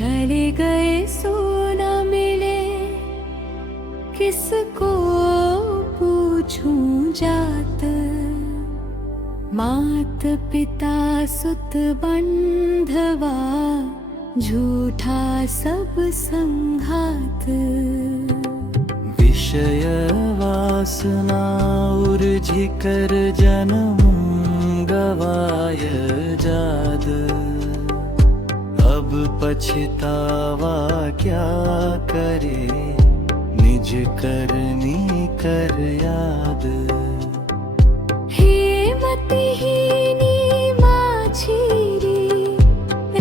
चले गए सो न मिले, किसको पूछूं जात। मात पिता सुत बंधवा, झूठा सब संघात। विषय वासना उर्झि कर जन्म गवाय जाद। अब पछतावा क्या करे, निज करनी कर याद। हे मतिहीनी माझी,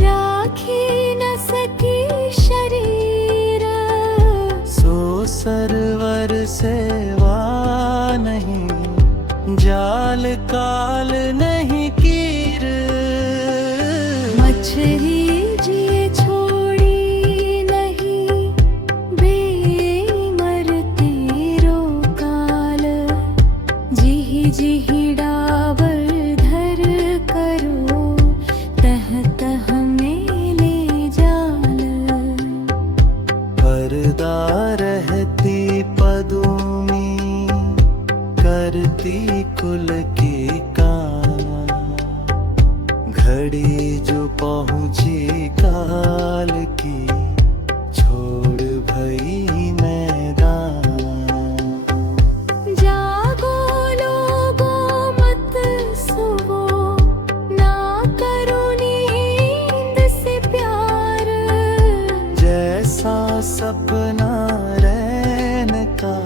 राखी न सकी शरीर। सो सरवर सेवा नहीं, जाल काल नहीं कीर। मछली जिए छोड़ी नहीं, बेमरते रो काल। जिहि जिहि डाबर धर करो, तह तह मेले जाल। परदा रहती पदुमी, करती कुल की काम। घड़ी जो पहुँची काल की, छोड़ भई मैदान। जागो लोगो मत सोवो, ना करो नींद से प्यार। जैसा सपना रैन का,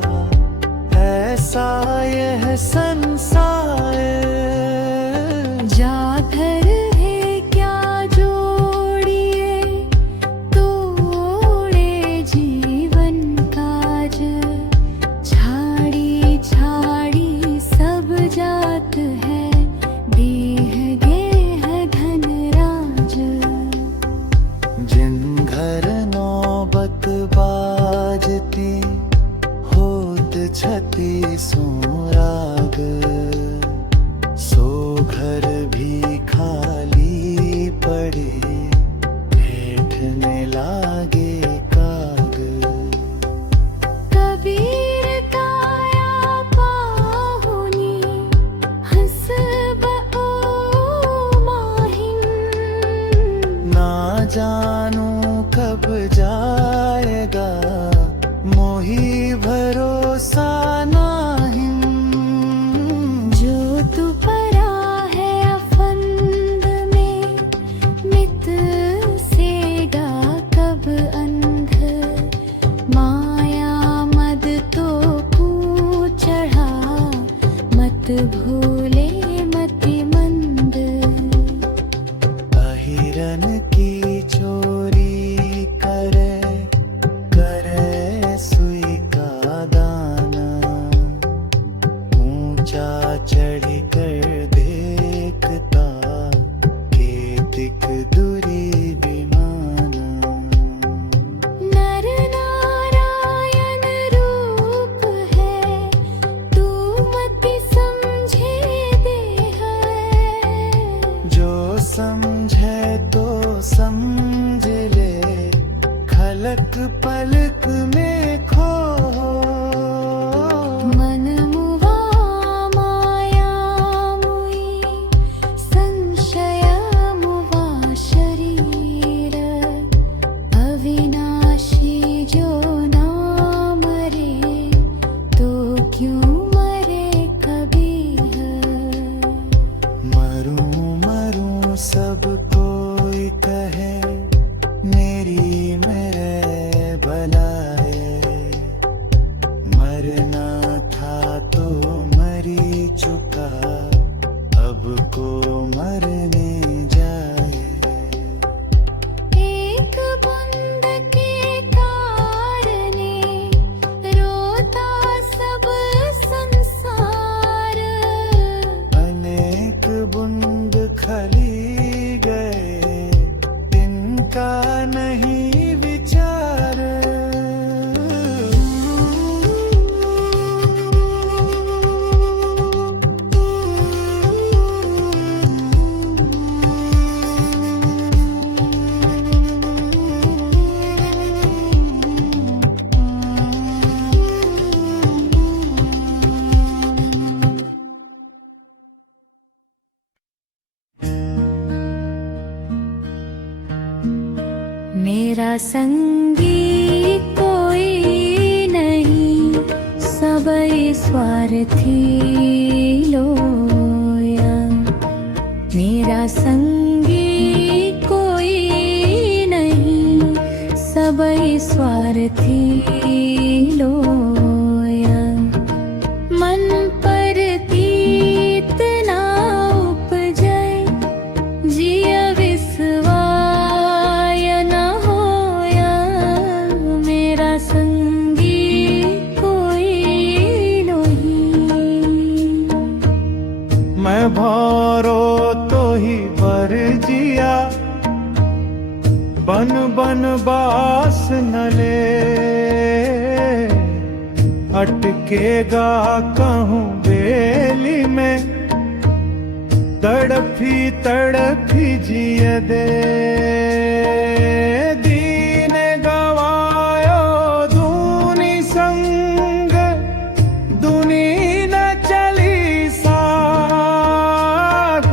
ऐसा यह संसार। जाधर है क्या जोड़िए, तोड़े जीवन काज। छाड़ी छाड़ी सब जात है, देह गेह धन राज। जिन घर नौबत बाजती, होत छती सोराग। सो घर भी खाली पड़े, बैठने लागे काग। कबीर काया पाहुनी, हंसब ओ माहिन। ना जानू कब जाएगा, मोही भरोसा नाहिं। जो तू परा है अफंद में, मित सेगा कब अंध। माया मद तो कू चढ़ा, मत भूले मति मंद। अहिरन की चोरी करे, करे सुई का दाना। ऊंचा चढ़ कर देखता, केतिक दूरी विमाना। नर नारायण रूप है, तू मति समझे देह। जो समझे तो समझ ले, खलक पलक में खो। मन मुवा माया मुई, संशय मुवा शरीर। अविनाशी जो ना मरे, तो क्यों मरे कबीर। मरूं मरूं सब कोई कहे, मेरी मेरे भलाए। मरना था तो मरी चुका, अब को मरने जाए। एक बूंद के कारणे, रोता सब संसार। अनेक बूंद खली गए, इनका नहीं विचार। मेरा संगी कोई नहीं, सबई स्वार्थी लोया। मेरा संगी कोई नहीं, सबई स्वार्थी लोया। मन पर तीत ना उपजै, जिय विसवाय न होया। मेरा संगी कोई नहीं। मैं भौरो तो ही बर जिया, बन बन बास न ले। अटकेगा कहूँ बेली में, तड़फी तड़फी जिय दे। दीन गवायो दूनी संग, दुनी न चली साग।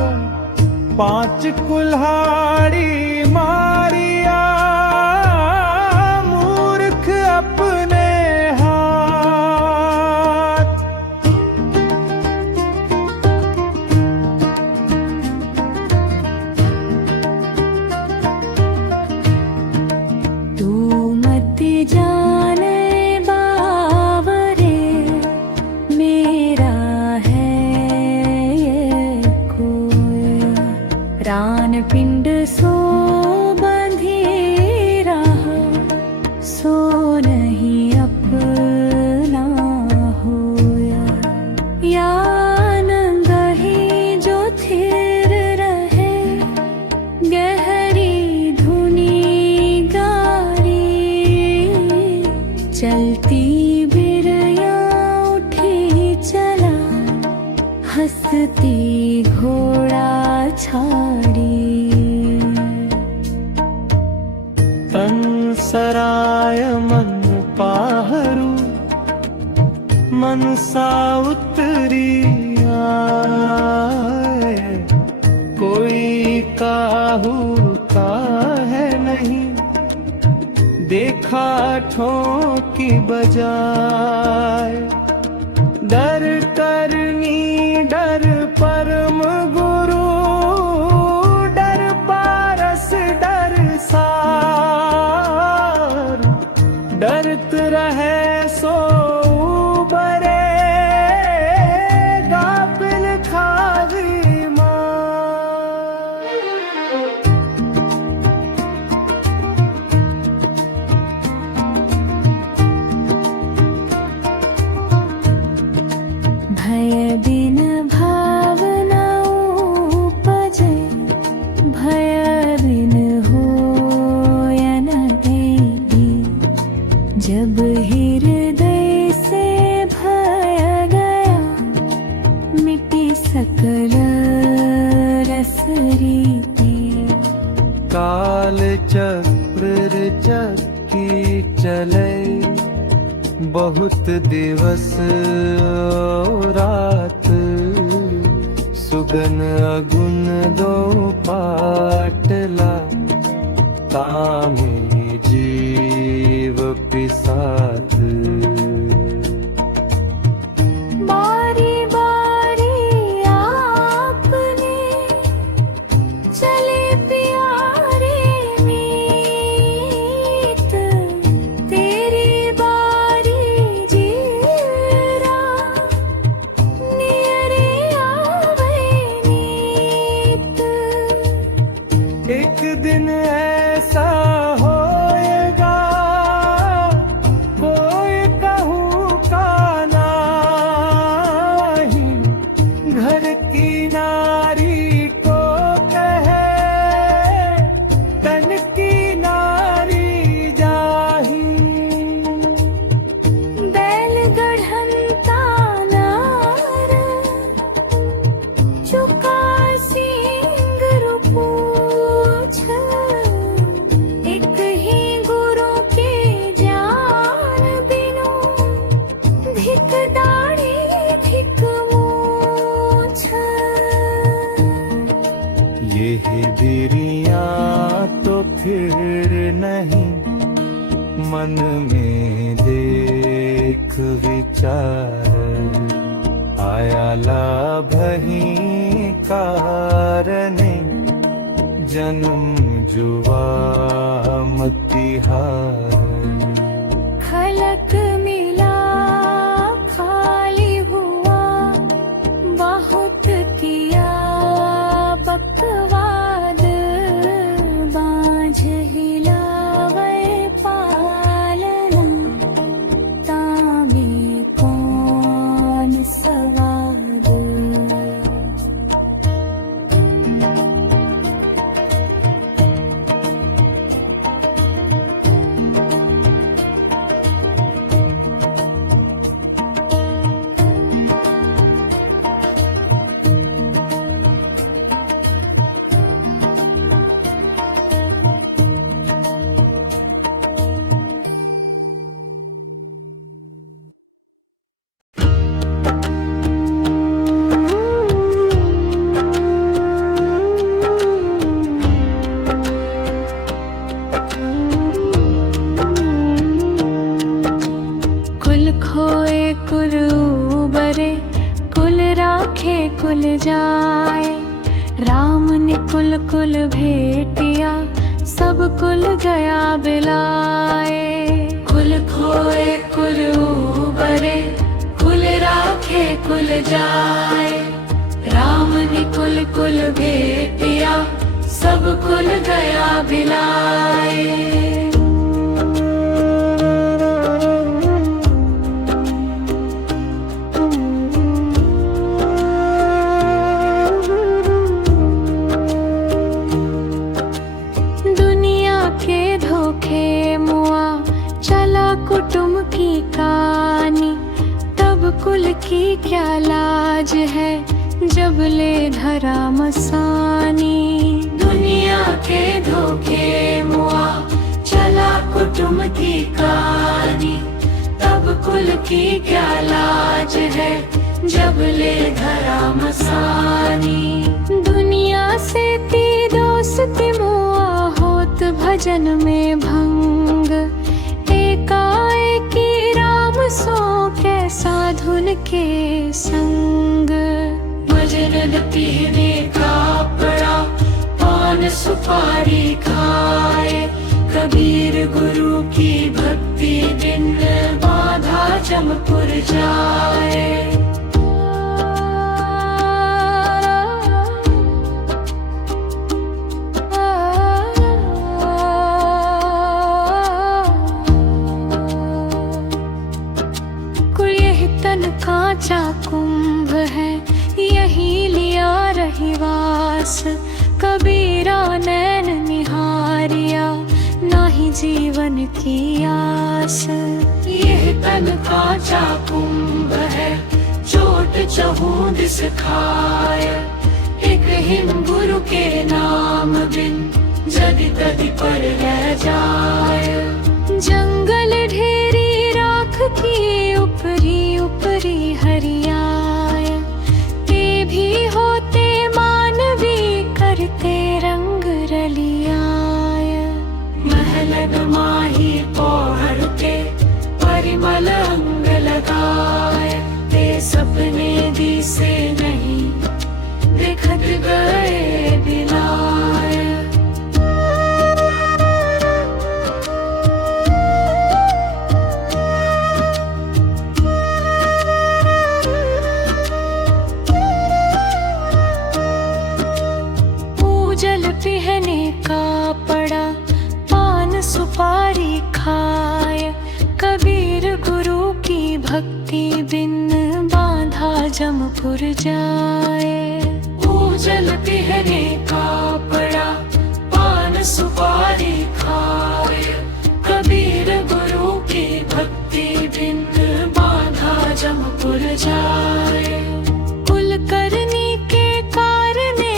पांच कुल्हाड़ी मारिया, मूर्ख अपने हाथ। तू मत जाने बावरे, मेरा है ये खोया। प्राण पिंड सो बंधी रहा, सो नहीं अपना होया। या आनंद ही जो थिर रहे, गहरी धुनी गारी। चलती बिरया उठी चला, हंसती घोड़ा छाड़ी। तन सराय मन पाहरू, मन सा उतरी आए। कोई काहू का है नहीं, देखा ठोकी बजाय। डर करनी डर परम गुरु, डर पारस डर सार। डरत रहे सो बरे, गाफिल खावी मार। भय बिन भावना उपजै, भय बिन होय न देगी। जब हृदय से भय गया, मिटी सकल रस रीति। काल चक्र चक्की चले, बहुत दिवस रात। सुगन अगुन दो पाटला, तामे जीव पिसात। बारी बारी आपने चले प्यारे मीत। तेरी बारी जीरा, नियरे आवे नीत। एक दिन ऐसा होएगा, नहीं मन में देख विचार, आया लाभ ही कारणे जन्म जुवा मतिहार। खलक मिला खाली हुआ, बहुत किया बकवाद, बाँझ हिलावे पालना, तामे कौन सवाद। कुल खोए कुल उबरे, कुल राखे कुल जाए, राम ने कुल कुल भेटिया, सब कुल गया बिलाए। कुल खोए कुल उबरे, कुल राखे कुल जाए, राम ने कुल कुल भेटिया, सब कुल गया बिलाए। कुटुंब की कहानी, तब कुल की क्या लाज है, जब ले धरा मसानी। दुनिया के धोखे मुआ, चला कुटुंब की कहानी, तब कुल की क्या लाज है, जब ले धरा मसानी। दुनिया से ती दोस्ती मुआ, होत भजन में भंग, एकाएकी राम सो कैसा धुन के संग। मजनद पीने का पड़ा, पान सुपारी खाए, कबीर गुरु की भक्ति बिन बाधा जमपुर जाए। कांचा कुंभ है, यही लिया रहिवास, कबीरा नैन निहारिया, नाही जीवन की आस। यह तन कांचा कुंभ है, चोट चहूँ दिस खाय, एक हिम गुरु के नाम बिन, जदि तदि पर रह जाए। जंगल ढेरी राख की ऊपरी ऊपरी हरियाय, ते भी होते मानवी, करते रंग रलियाय। महलन माही पौहर के, परिमल अंग लगाए, ते सपने दिसे नहीं, देखत गए बिलाए। पहने का पड़ा, पान सुपारी खाए, कबीर गुरु की भक्ति बिन, बांधा जमपुर जाए। ऊजल पहने का पड़ा, पान सुपारी खाए, कबीर गुरु की भक्ति बिन, बांधा जमपुर जाए। कुल करनी के कारणे,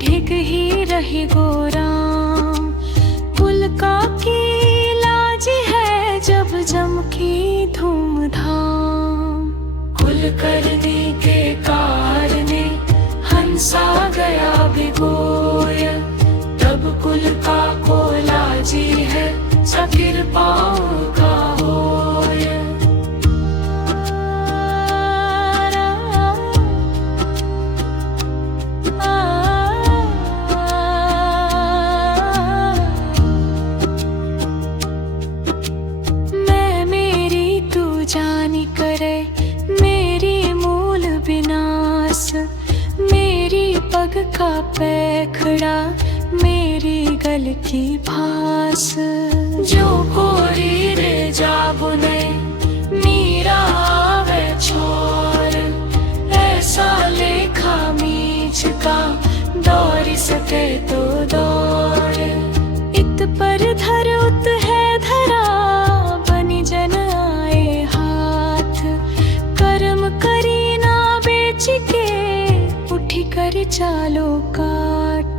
ढिग ही रही गोराम, कुल का की लाज है, जब जम की धूमधाम। कुल करने के कारणे, हंसा गया भिगोय, तब कुल का को लाज जी है सब कृपाओं का होय। मैं मेरी तू जानी करे मेरी मूल विनाश, मेरी पग का पैखड़ा मेरी गल की भास। जो कोरी रे जाबु ने मीरा आवे छोर, ऐसा लेखा मीच का दौरी सके तो दौड़। इत पर धर उत है धरा बनी जन आए हाथ, कर्म करी ना बेच के उठी कर चालो काट।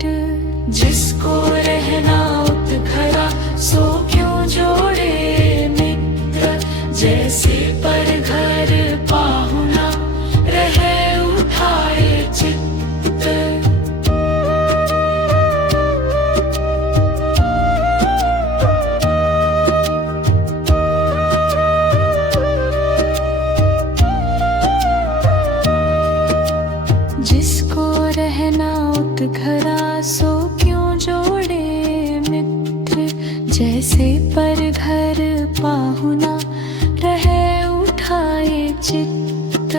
जिसको रहना उत घरा सो क्यों जोड़े मित्र, जैसे पर घर पाहुना रहे उठाए चित्त। जिसको रहना उत घरा सो क्यों जोड़े मित्र, जैसे पर घर पाहुना रहे उठाए चित्त।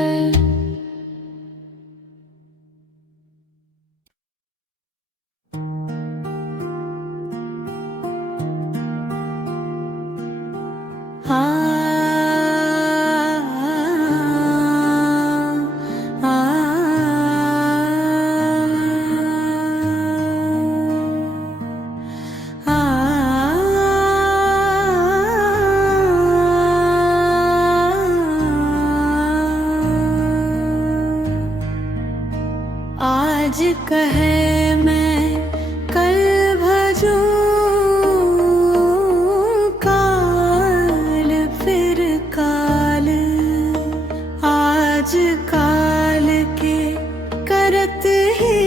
आज कहे मैं कल भजूं, काल फिर काल। आज काल के करत ही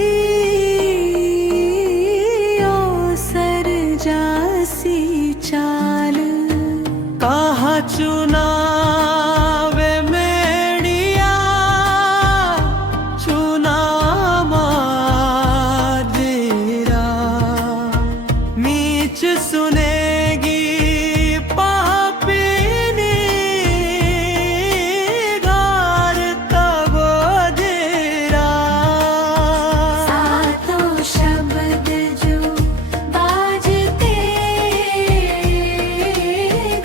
ओसर जासी चाल। कहाँ चुनावे मेड़िया चुना मादेरा, मीच सुनेगी पापिनी गार तबो देरा। सातों शब्द जो बाजते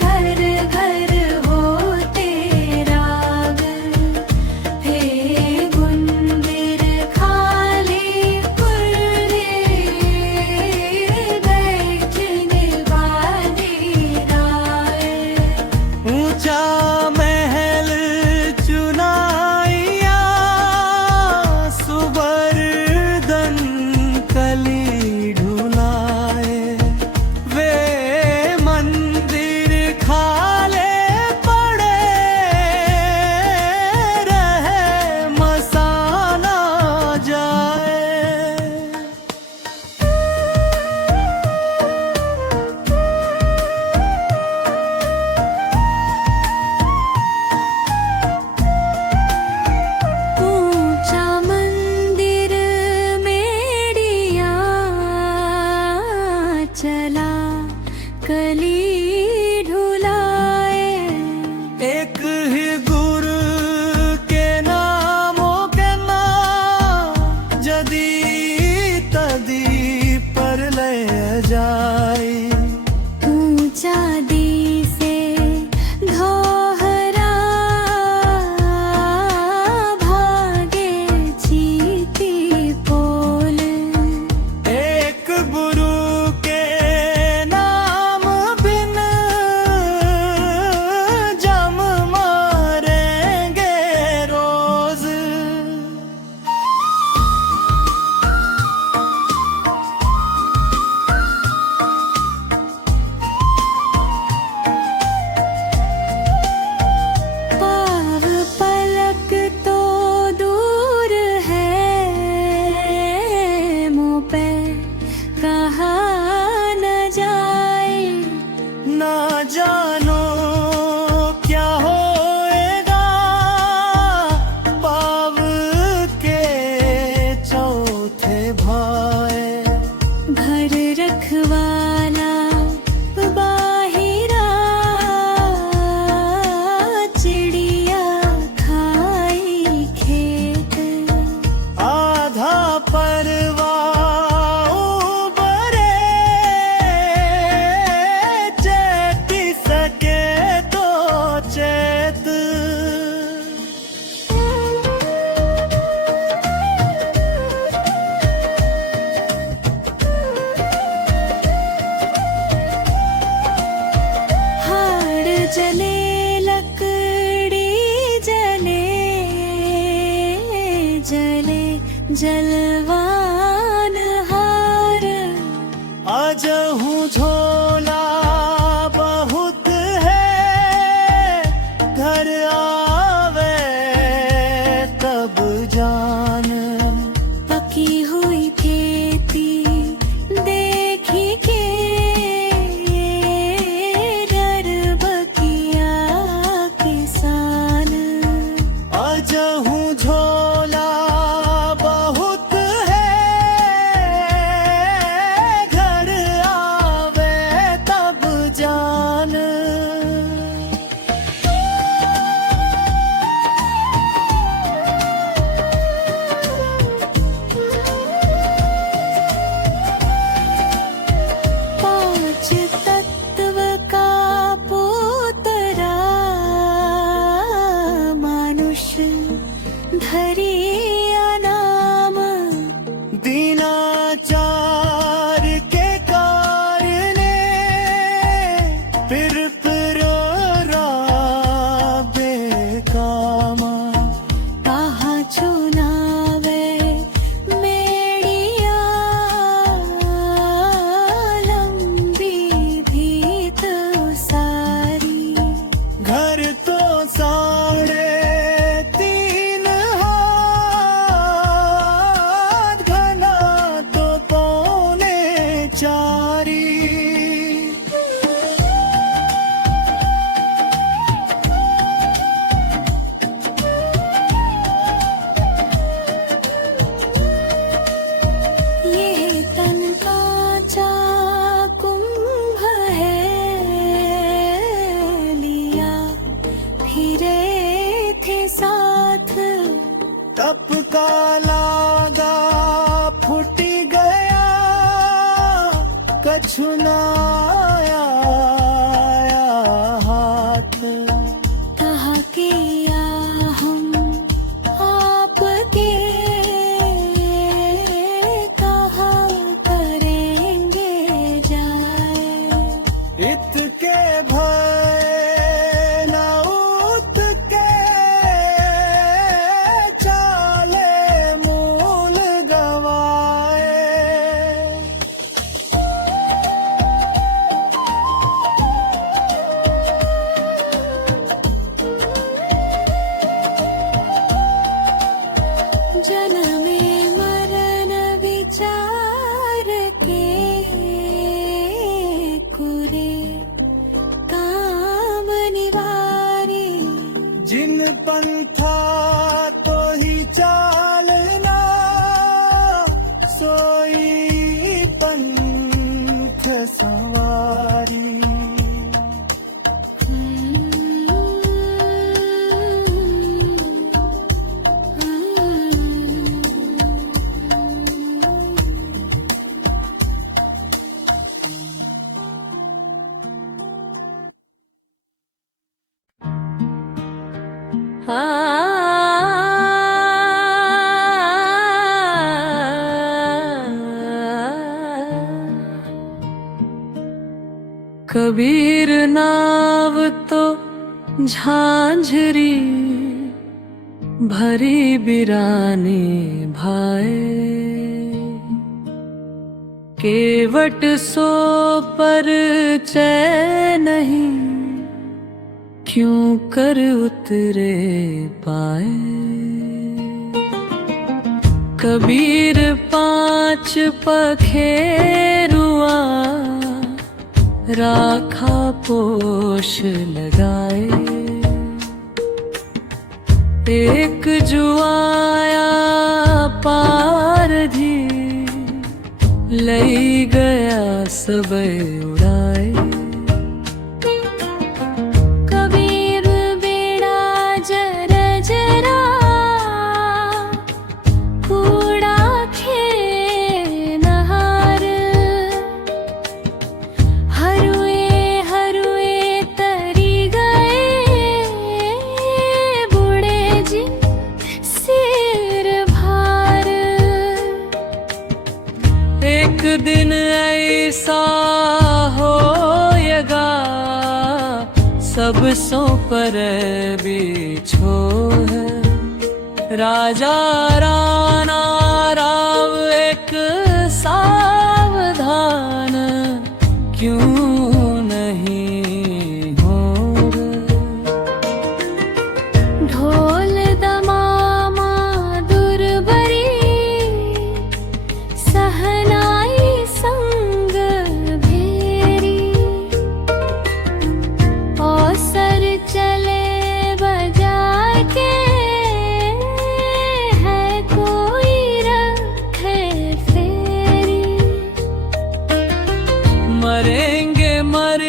घर घर होते राग, हे गुंदिर खाली पुरे बैठने वाली राय। ऊंचा महल चुनाइया सुबर्दन कली ढुलाए, वे मंदिर खाले पड़े रहे मसाला जाए। ऊंचा मंदिर मेड़िया चला कली ढुलाए। एक ही गुरु के नामों के नाम जदी तदी पर ले जाए। ऊंचा दी से धोहरा भागे चीती पोल। एक गुरु के नाम बिन जम मारेंगे रोज। जले लकड़ी जले जले जलवान हार आज हूँ झोला बहुत है घर आवे तब जान पकी हुई खेती देखी के ररबकिया किसान आज हूँ झोला बहुत है घर आवे तब जान पांच तत्व का पुतरा मनुष्य धरिया नाम दीनाचार के कारणे फिर बेकामा कहाँ चुनावे मेड़िया लंबी भीत सारी घर तो 3.5 हाथ घना तो 3.25 ये तन कांचा कुंभ है लिया फिरे थे साथ तप का लागा फूटी गया कछु ना आया हाथ कहा किया हम आपके कहा करेंगे जाए इतके भय न उत के चाले मूल गवाए जन्मे मरण विचार के कुरे काम निवारी जिन पंथा तो ही चालना सोई पंथ सवारी कबीर नाव तो झांझरी भरी बिराने भाए केवट सो पर चैन नहीं क्यों कर उतरे पाए कबीर 5 पखेरुआ राखा पोष लगाए एक जुआया पारधी लई गया सब उड़ाए कबीर बेड़ा जर जरा कूड़ा खे नहार हरुए हरुए तरी गए बूढ़े जी सिर भार एक दिन ऐसा हो सब सो पर बिछो है। राजा राणा राव एक सावधान क्यों नहीं हो रे। ढोल दमामा दुर्बरी सहनाई संग भेरी। औसर चले बजा के है कोई रखे फेरी। मरेंगे मर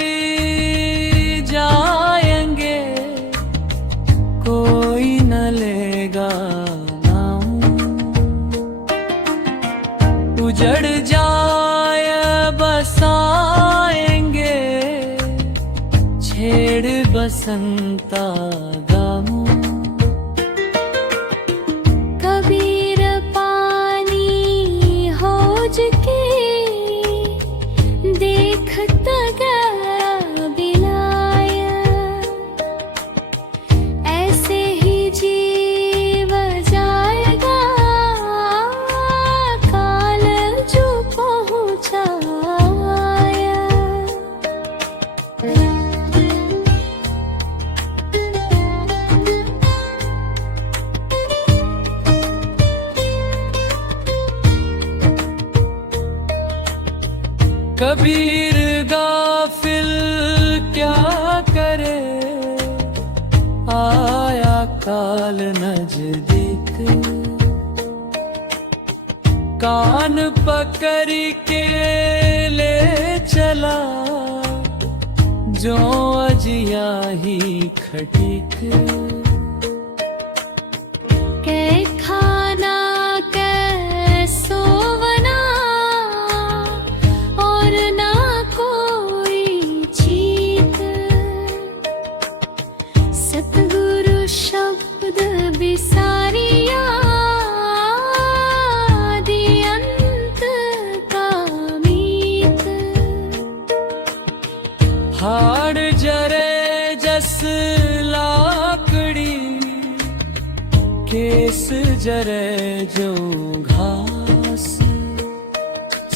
जाएंगे कोई न लेगा नाम। उजड़ जाए बसाएंगे छेड़ बसंता गाऊं। कबीर पानी होज के देखत गया बिलाया। ऐसे ही जीव जाएगा काल जो पहुँचाया। कबीर गाफिल क्या करे आया काल नजदीक। कान पकड़ के ले चला जो अजिया ही खटीक। कै खाना कै सोवना और ना कोई चीत। सतगुरु शब्द बिसारिया आदि अंत का मीत। हाड़ जरे जस लाकड़ी केस जरे जो घास।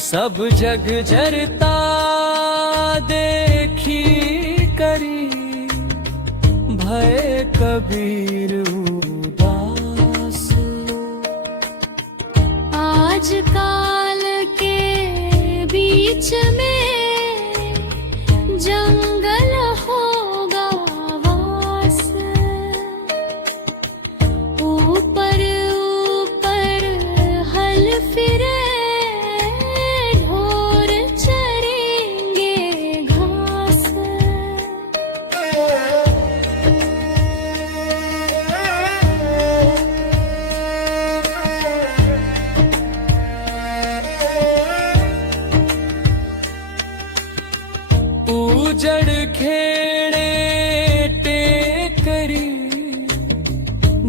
सब जग जरता देखी करी भय कबीर उदास। आज काल के बीच में जंगल होगा वास। ऊपर ऊपर हल फिरे ढोर चरेंगे घास। उजड़ खेड़े टेकरी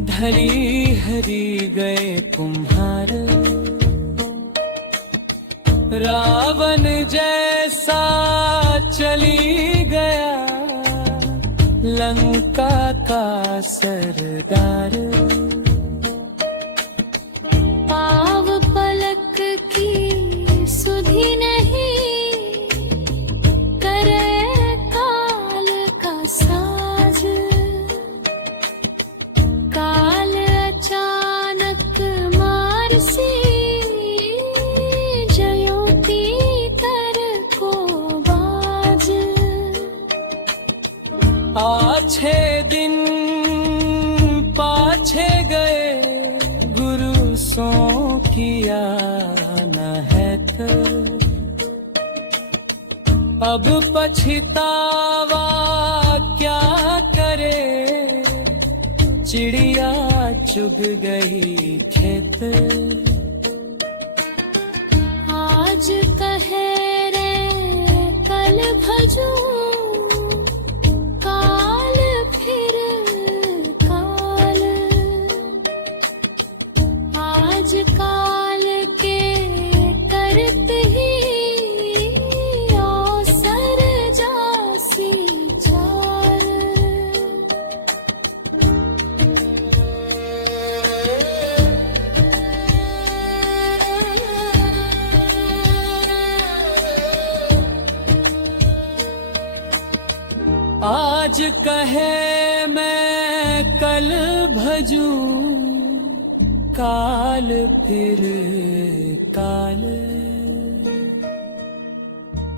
धरी हरी गए कुम्हार। रावण जैसा चली गया लंका का सरदार। पाव पलक की सुधि नहीं करे काल का साज। काल अचानक मारसी जयोती कर को बाज। आछे दिन पाछे गए गुरु सो किया न है तो। अब पछतावा क्या करे चिड़िया चुग गई खेत। आज कहे रे कल भजू काल फिर काल। आज काल के करत ही अवसर जासी चाल। आज कहे मैं कल भजूं, काल फिर काल।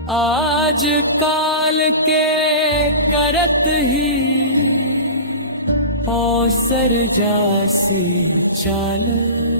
आज काल के करत ही औसर जासी चाल।